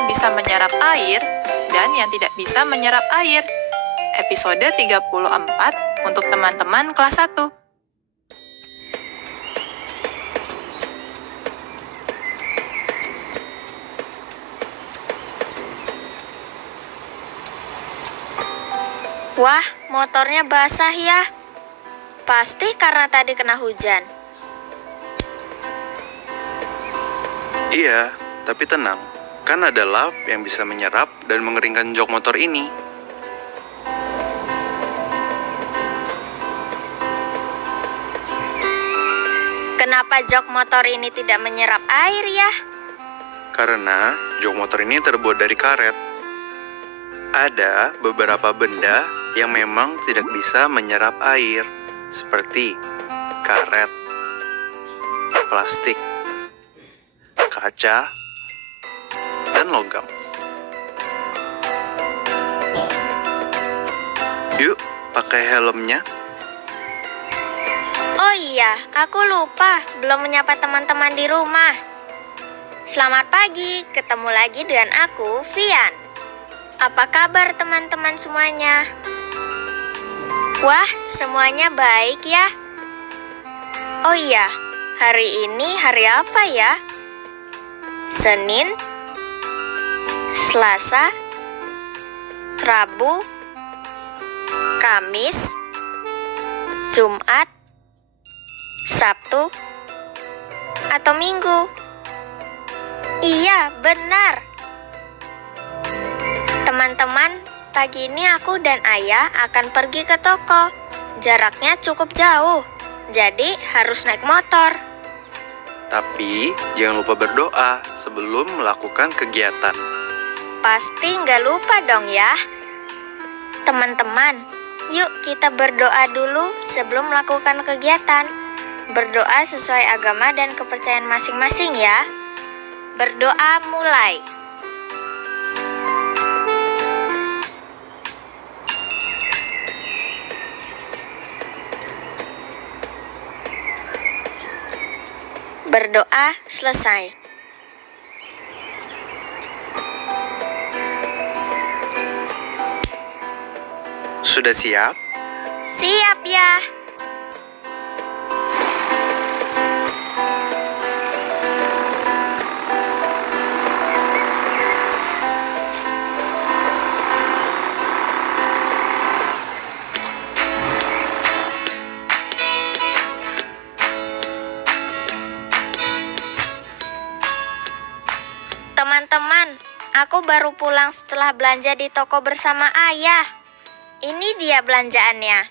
yang bisa menyerap air dan yang tidak bisa menyerap air. Episode 34 untuk teman-teman kelas 1. Wah, motornya basah ya. Pasti karena tadi kena hujan. Iya, tapi tenang. Kan ada lap yang bisa menyerap dan mengeringkan jok motor ini. Kenapa jok motor ini tidak menyerap air ya? Karena jok motor ini terbuat dari karet. Ada beberapa benda yang memang tidak bisa menyerap air, seperti karet, plastik, kaca, dan logam. Yuk, pakai helmnya. Oh iya, aku lupa belum menyapa teman-teman di rumah. Selamat pagi, ketemu lagi dengan aku, Vian. Apa kabar teman-teman semuanya? Wah, semuanya baik ya. Oh iya, hari ini hari apa ya? Senin, Selasa, Rabu, Kamis, Jumat, Sabtu, atau Minggu? Iya, benar. Teman-teman, pagi ini aku dan ayah akan pergi ke toko. Jaraknya cukup jauh, jadi harus naik motor. Tapi jangan lupa berdoa sebelum melakukan kegiatan. Pasti nggak lupa dong ya. Teman-teman, yuk kita berdoa dulu sebelum melakukan kegiatan. Berdoa sesuai agama dan kepercayaan masing-masing ya. Berdoa mulai. Berdoa selesai. Sudah siap? Siap ya. Teman-teman, aku baru pulang setelah belanja di toko bersama ayah. Ini dia belanjaannya.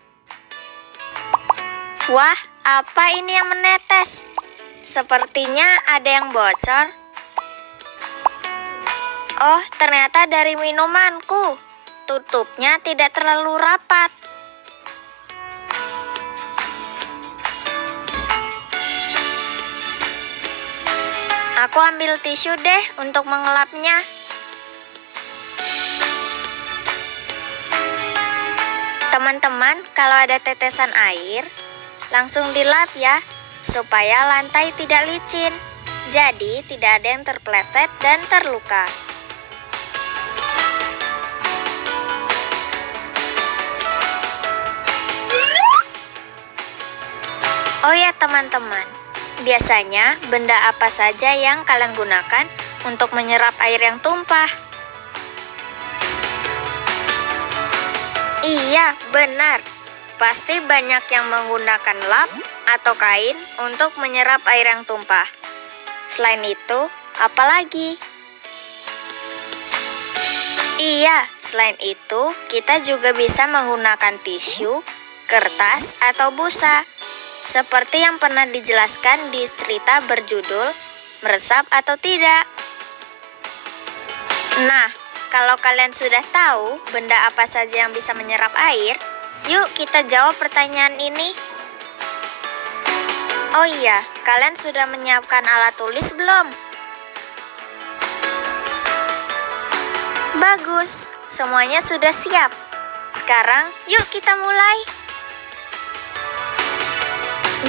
Wah, apa ini yang menetes? Sepertinya ada yang bocor. Oh, ternyata dari minumanku. Tutupnya tidak terlalu rapat. Aku ambil tisu deh untuk mengelapnya. Teman-teman, kalau ada tetesan air, langsung dilap ya, supaya lantai tidak licin. Jadi, tidak ada yang terpleset dan terluka. Oh ya teman-teman, biasanya benda apa saja yang kalian gunakan untuk menyerap air yang tumpah? Iya, benar. Pasti banyak yang menggunakan lap atau kain untuk menyerap air yang tumpah. Selain itu, apa lagi? Iya, selain itu, kita juga bisa menggunakan tisu, kertas, atau busa. Seperti yang pernah dijelaskan di cerita berjudul Meresap atau Tidak. Nah, kalau kalian sudah tahu benda apa saja yang bisa menyerap air, yuk kita jawab pertanyaan ini. Oh iya, kalian sudah menyiapkan alat tulis belum? Bagus, semuanya sudah siap. Sekarang yuk kita mulai.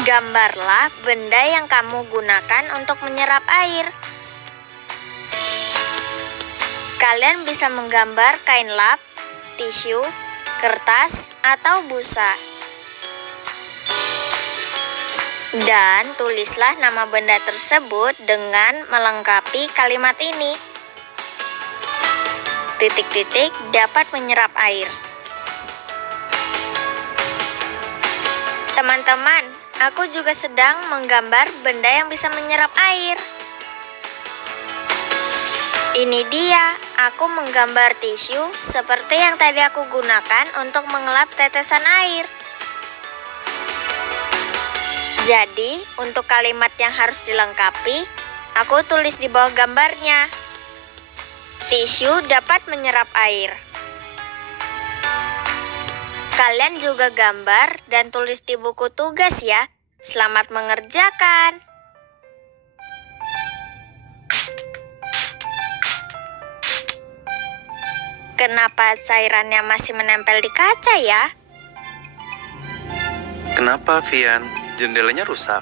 Gambarlah benda yang kamu gunakan untuk menyerap air. Kalian bisa menggambar kain lap, tisu, kertas, atau busa. Dan tulislah nama benda tersebut dengan melengkapi kalimat ini. Titik-titik dapat menyerap air. Teman-teman, aku juga sedang menggambar benda yang bisa menyerap air. Ini dia, aku menggambar tisu seperti yang tadi aku gunakan untuk mengelap tetesan air. Jadi, untuk kalimat yang harus dilengkapi, aku tulis di bawah gambarnya. Tisu dapat menyerap air. Kalian juga gambar dan tulis di buku tugas ya. Selamat mengerjakan. Kenapa cairannya masih menempel di kaca ya? Kenapa, Vian? Jendelanya rusak.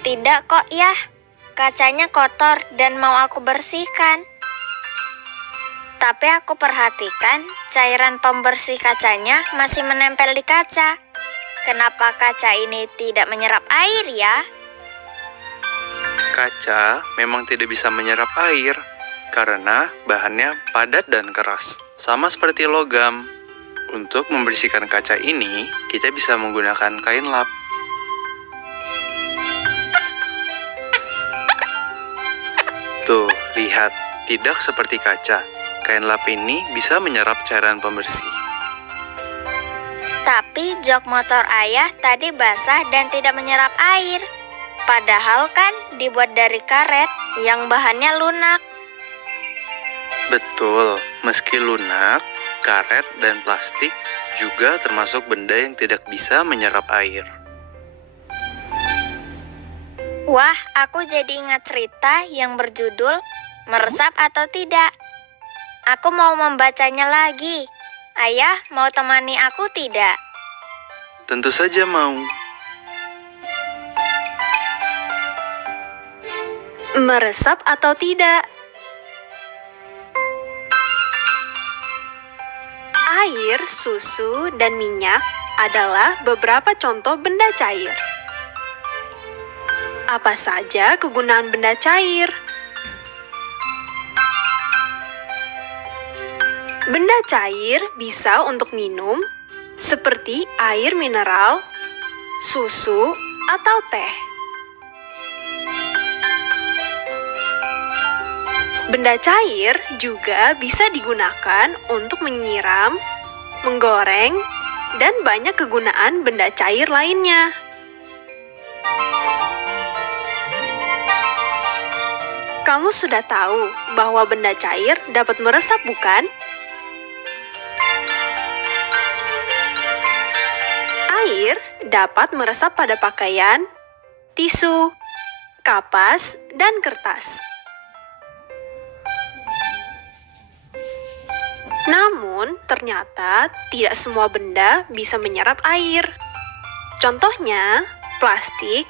Tidak kok ya, kacanya kotor dan mau aku bersihkan. Tapi aku perhatikan cairan pembersih kacanya masih menempel di kaca. Kenapa kaca ini tidak menyerap air ya? Kaca memang tidak bisa menyerap air karena bahannya padat dan keras, sama seperti logam. Untuk membersihkan kaca ini, kita bisa menggunakan kain lap. Tuh, lihat, tidak seperti kaca. Kain lap ini bisa menyerap cairan pembersih. Tapi jok motor ayah tadi basah dan tidak menyerap air. Padahal kan dibuat dari karet yang bahannya lunak. Betul, meski lunak, karet dan plastik juga termasuk benda yang tidak bisa menyerap air. Wah, aku jadi ingat cerita yang berjudul Meresap atau Tidak. Aku mau membacanya lagi. Ayah, mau temani aku tidak? Tentu saja mau. Meresap atau tidak? Air, susu, dan minyak adalah beberapa contoh benda cair. Apa saja kegunaan benda cair? Benda cair bisa untuk minum, seperti air mineral, susu, atau teh. Benda cair juga bisa digunakan untuk menyiram, menggoreng, dan banyak kegunaan benda cair lainnya. Kamu sudah tahu bahwa benda cair dapat meresap, bukan? Air dapat meresap pada pakaian, tisu, kapas, dan kertas. Namun, ternyata tidak semua benda bisa menyerap air. Contohnya, plastik,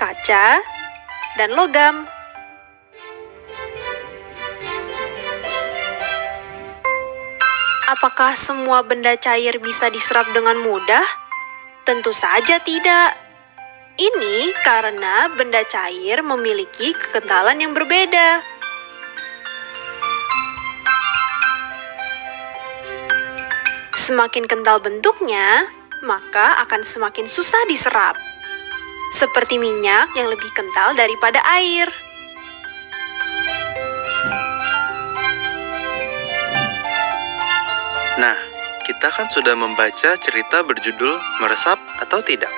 kaca, dan logam. Apakah semua benda cair bisa diserap dengan mudah? Tentu saja tidak. Ini karena benda cair memiliki kekentalan yang berbeda. Semakin kental bentuknya, maka akan semakin susah diserap. Seperti minyak yang lebih kental daripada air. Nah, kita kan sudah membaca cerita berjudul Meresap atau Tidak.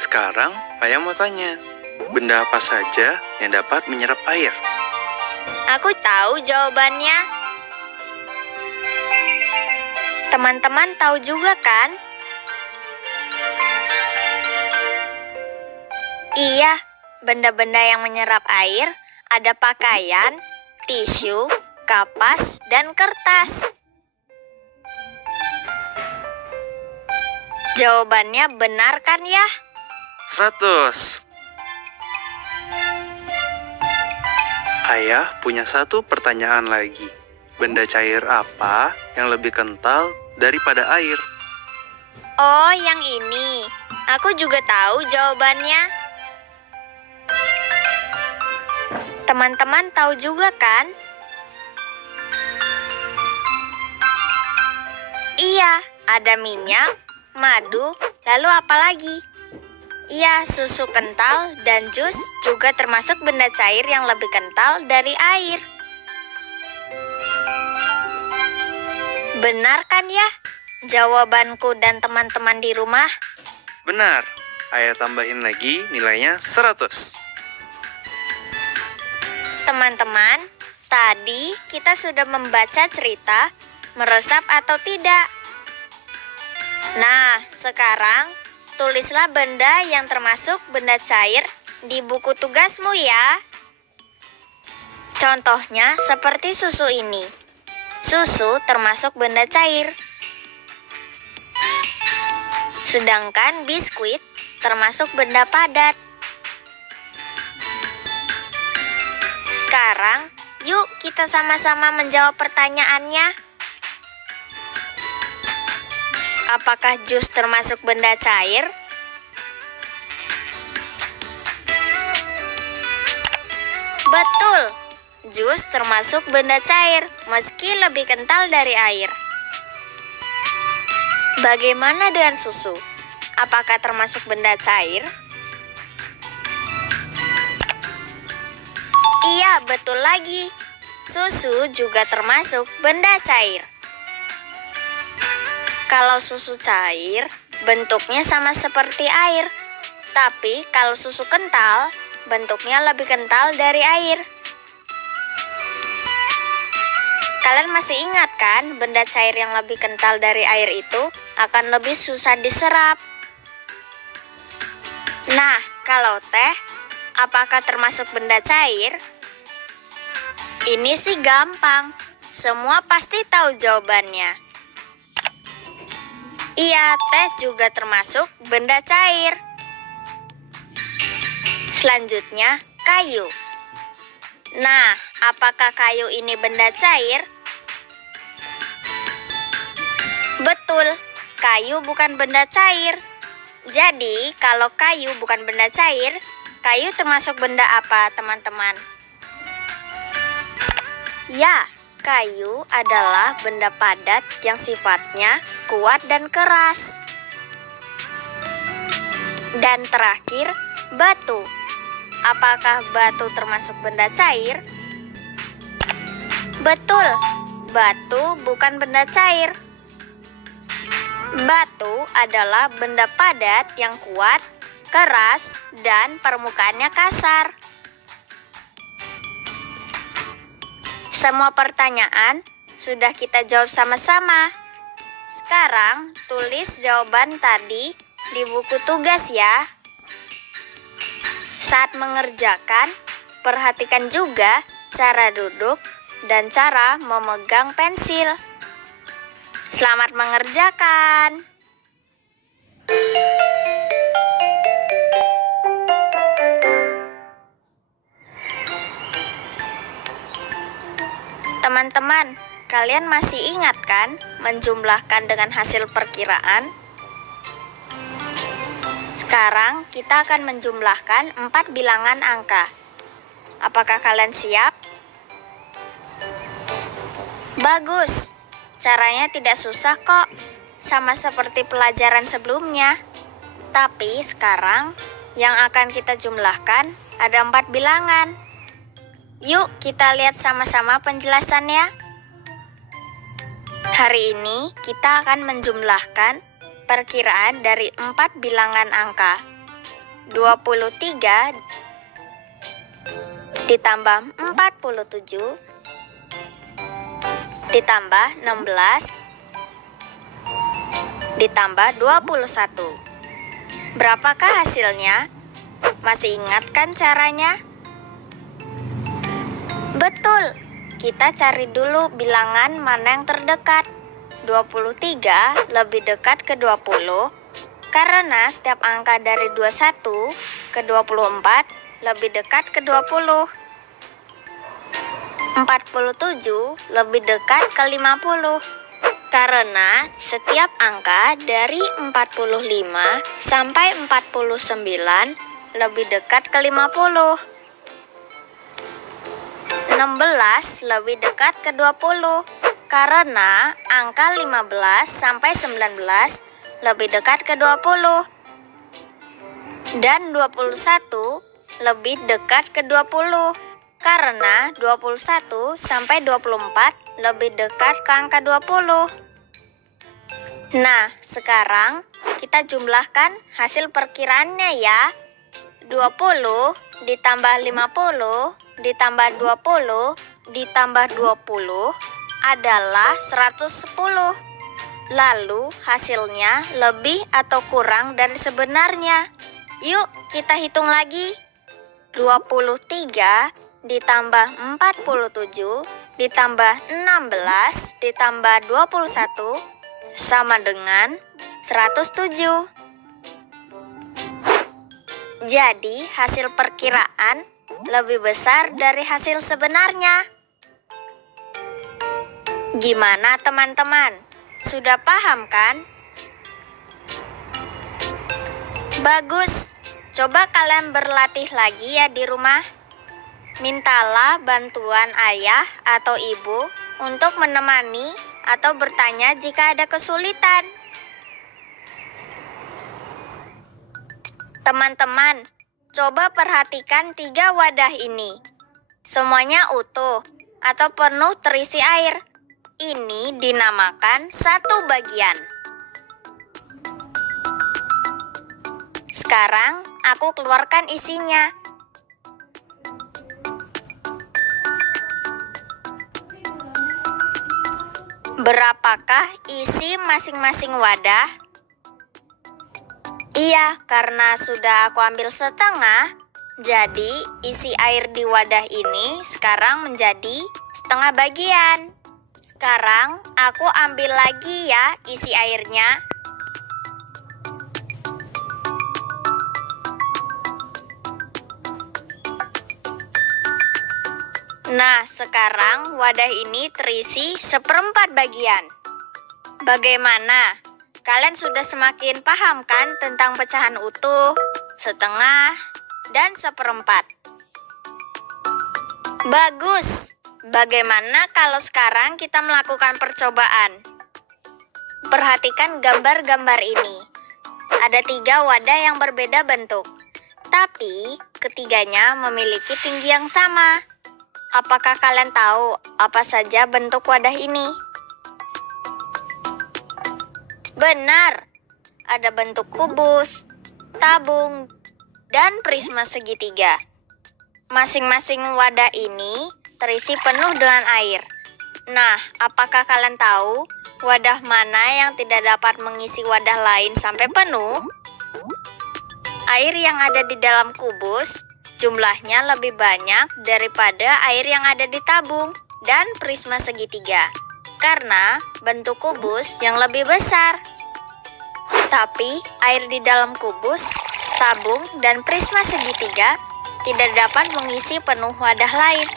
Sekarang, Ayah mau tanya, benda apa saja yang dapat menyerap air? Aku tahu jawabannya. Teman-teman tahu juga kan? Iya, benda-benda yang menyerap air ada pakaian, tisu, kapas, dan kertas. Jawabannya benar kan ya? 100. Ayah punya satu pertanyaan lagi. benda cair apa yang lebih kental daripada air? Oh, yang ini. Aku juga tahu jawabannya. Teman-teman tahu juga kan? Iya, ada minyak, madu, lalu apa lagi? Iya, susu kental dan jus juga termasuk benda cair yang lebih kental dari air. Benar kan ya? Jawabanku dan teman-teman di rumah. Benar. Ayo tambahin lagi nilainya 100. Teman-teman, tadi kita sudah membaca cerita meresap atau tidak. Nah, sekarang tulislah benda yang termasuk benda cair di buku tugasmu ya. Contohnya seperti susu ini. Susu termasuk benda cair. Sedangkan biskuit termasuk benda padat. Sekarang, yuk kita sama-sama menjawab pertanyaannya. Apakah jus termasuk benda cair? Betul, jus termasuk benda cair meski lebih kental dari air. Bagaimana dengan susu? Apakah termasuk benda cair? Iya, betul lagi. Susu juga termasuk benda cair. Kalau susu cair, bentuknya sama seperti air. Tapi kalau susu kental, bentuknya lebih kental dari air. Kalian masih ingat kan, benda cair yang lebih kental dari air itu akan lebih susah diserap. Nah, kalau teh, apakah termasuk benda cair? Ini sih gampang. Semua pasti tahu jawabannya. Iya, teh juga termasuk benda cair. Selanjutnya, kayu. Nah, apakah kayu ini benda cair? Betul, kayu bukan benda cair. Jadi, kalau kayu bukan benda cair, kayu termasuk benda apa, teman-teman? Ya, kayu adalah benda padat yang sifatnya kuat dan keras. Dan terakhir, batu. Apakah batu termasuk benda cair? Betul, batu bukan benda cair. Batu adalah benda padat yang kuat, keras, dan permukaannya kasar. Semua pertanyaan sudah kita jawab sama-sama. Sekarang tulis jawaban tadi di buku tugas ya. Saat mengerjakan, perhatikan juga cara duduk dan cara memegang pensil. Selamat mengerjakan. Teman-teman, kalian masih ingat kan menjumlahkan dengan hasil perkiraan? Sekarang kita akan menjumlahkan 4 bilangan angka. Apakah kalian siap? Bagus. Caranya tidak susah kok, sama seperti pelajaran sebelumnya. Tapi sekarang yang akan kita jumlahkan ada 4 bilangan. Yuk kita lihat sama-sama penjelasannya. Hari ini kita akan menjumlahkan perkiraan dari 4 bilangan angka. 23 ditambah 47 ditambah 16 ditambah 21. Berapakah hasilnya? Masih ingat kan caranya? Betul, kita cari dulu bilangan mana yang terdekat. 23 lebih dekat ke 20 karena setiap angka dari 21 ke 24 lebih dekat ke 20. 47 lebih dekat ke 50. Karena setiap angka dari 45 sampai 49 lebih dekat ke 50. 16 lebih dekat ke 20. Karena angka 15 sampai 19 lebih dekat ke 20. Dan 21 lebih dekat ke 20. Karena 21 sampai 24 lebih dekat ke angka 20. Nah, sekarang kita jumlahkan hasil perkiraannya ya. 20 ditambah 50 ditambah 20 ditambah 20 adalah 110. Lalu hasilnya lebih atau kurang dari sebenarnya? Yuk kita hitung lagi. 23 ditambah 47 ditambah 16 ditambah 21 sama dengan 107. Jadi hasil perkiraan lebih besar dari hasil sebenarnya. Gimana teman-teman? Sudah paham kan? Bagus. Coba kalian berlatih lagi ya di rumah. Mintalah bantuan ayah atau ibu untuk menemani atau bertanya jika ada kesulitan. Teman-teman, coba perhatikan 3 wadah ini. Semuanya utuh atau penuh terisi air. Ini dinamakan satu bagian. Sekarang aku keluarkan isinya. Berapakah isi masing-masing wadah? Iya, karena sudah aku ambil setengah, jadi isi air di wadah ini sekarang menjadi setengah bagian. Sekarang aku ambil lagi ya isi airnya. Nah, sekarang wadah ini terisi 1/4 bagian. Bagaimana? Kalian sudah semakin paham kan tentang pecahan utuh, setengah, dan 1/4? Bagus! Bagaimana kalau sekarang kita melakukan percobaan? Perhatikan gambar-gambar ini. Ada 3 wadah yang berbeda bentuk, tapi ketiganya memiliki tinggi yang sama. Apakah kalian tahu apa saja bentuk wadah ini? Benar, ada bentuk kubus, tabung, dan prisma segitiga. Masing-masing wadah ini terisi penuh dengan air. Nah, apakah kalian tahu wadah mana yang tidak dapat mengisi wadah lain sampai penuh? Air yang ada di dalam kubus jumlahnya lebih banyak daripada air yang ada di tabung dan prisma segitiga karena bentuk kubus yang lebih besar. Tapi air di dalam kubus, tabung, dan prisma segitiga tidak dapat mengisi penuh wadah lain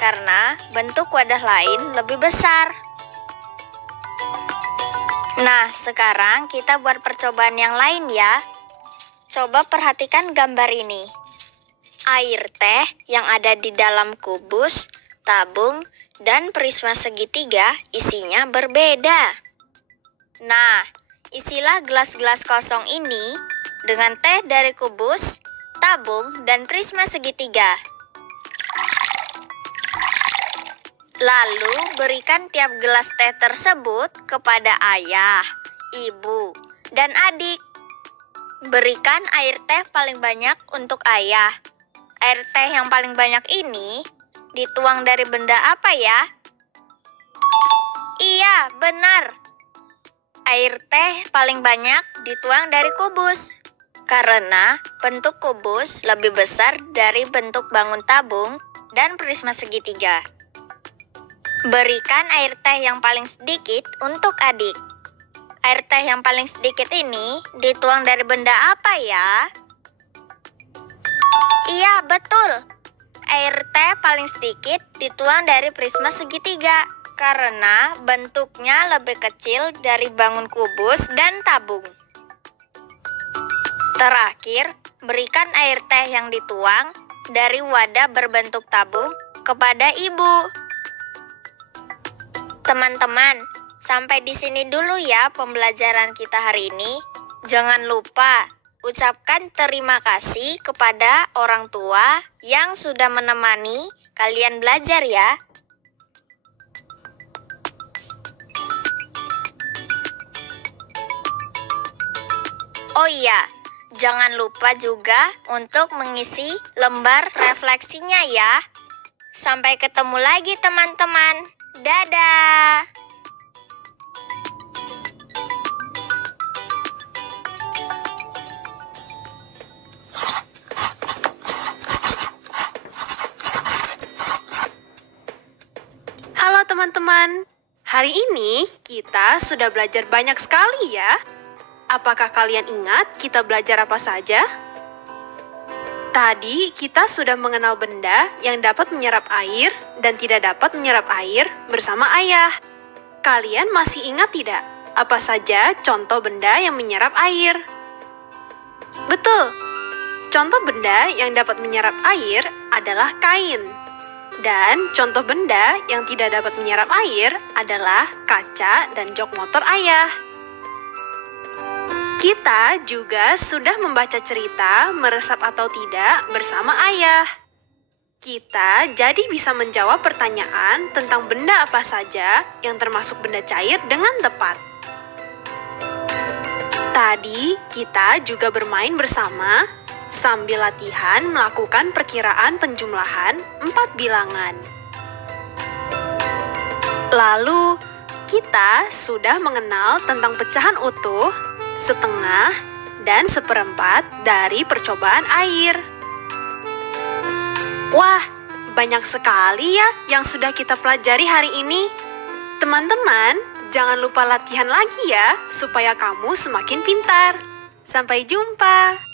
karena bentuk wadah lain lebih besar. Nah, sekarang kita buat percobaan yang lain ya. Coba perhatikan gambar ini. Air teh yang ada di dalam kubus, tabung, dan prisma segitiga isinya berbeda. Nah, isilah gelas-gelas kosong ini dengan teh dari kubus, tabung, dan prisma segitiga. Lalu berikan tiap gelas teh tersebut kepada ayah, ibu, dan adik. Berikan air teh paling banyak untuk ayah. Air teh yang paling banyak ini dituang dari benda apa ya? Iya, benar. Air teh paling banyak dituang dari kubus. Karena bentuk kubus lebih besar dari bentuk bangun tabung dan prisma segitiga. Berikan air teh yang paling sedikit untuk adik. Air teh yang paling sedikit ini dituang dari benda apa ya? Iya, betul. air teh paling sedikit dituang dari prisma segitiga karena bentuknya lebih kecil dari bangun kubus dan tabung. Terakhir, berikan air teh yang dituang dari wadah berbentuk tabung kepada ibu. Teman-teman, sampai di sini dulu ya pembelajaran kita hari ini. Jangan lupa ucapkan terima kasih kepada orang tua yang sudah menemani kalian belajar ya. Oh iya, jangan lupa juga untuk mengisi lembar refleksinya ya. Sampai ketemu lagi teman-teman. Dadah! Halo teman-teman, hari ini kita sudah belajar banyak sekali ya. Apakah kalian ingat kita belajar apa saja? Tadi kita sudah mengenal benda yang dapat menyerap air dan tidak dapat menyerap air bersama ayah. Kalian masih ingat tidak apa saja contoh benda yang menyerap air? Betul, contoh benda yang dapat menyerap air adalah kain. Dan contoh benda yang tidak dapat menyerap air adalah kaca dan jok motor ayah. Kita juga sudah membaca cerita meresap atau tidak bersama ayah. Kita jadi bisa menjawab pertanyaan tentang benda apa saja yang termasuk benda cair dengan tepat. Tadi kita juga bermain bersama sambil latihan melakukan perkiraan penjumlahan 4 bilangan. Lalu, kita sudah mengenal tentang pecahan utuh, setengah, dan seperempat dari percobaan air. Wah, banyak sekali ya yang sudah kita pelajari hari ini. Teman-teman, jangan lupa latihan lagi ya, supaya kamu semakin pintar. Sampai jumpa.